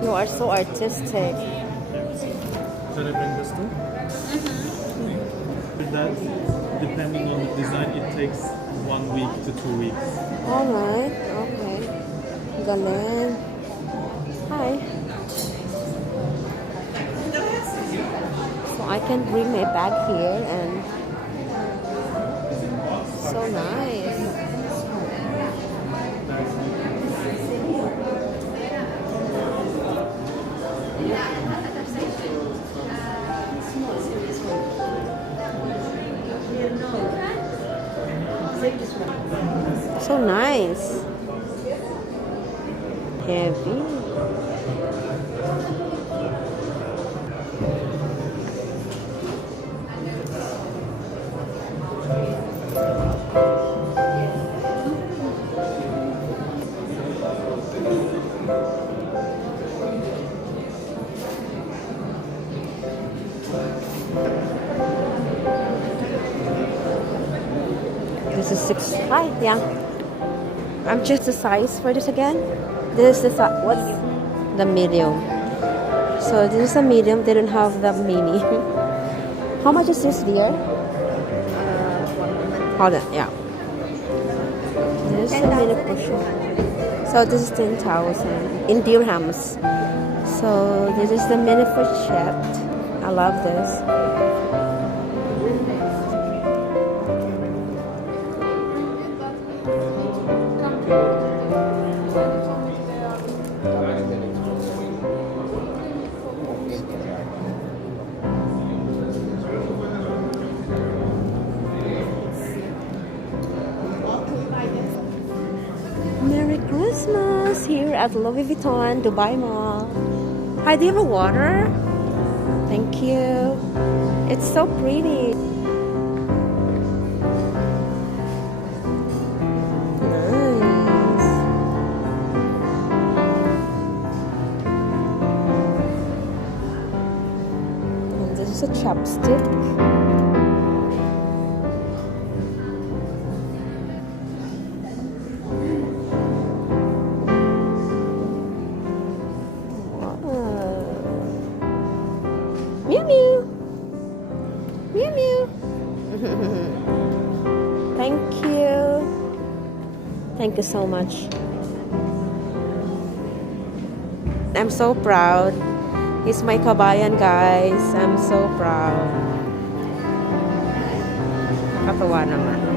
You are so artistic. Should I bring this too? With that, depending on the design, it takes 1 week to 2 weeks. Alright, okay. Galing. Hi. So I can bring my bag here and so nice. So nice. Heavy. This is 6. Hi, yeah. I'm just the size for this again. This is the size. What's the medium? So this is a medium. They don't have the mini. How much is this, dear? Hold on, yeah. This is a mini portion. So this is 10,000 in dirhams. So this is the mini for chat. I love this. Merry Christmas here at Louis Vuitton Dubai Mall. Hi, do you have a water? Thank you. It's so pretty. Nice. And this is a chopstick. Meow meow. Meow meow. Thank you. Thank you so much. I'm so proud. He's my kabayan, guys. I'm so proud. Katawa naman.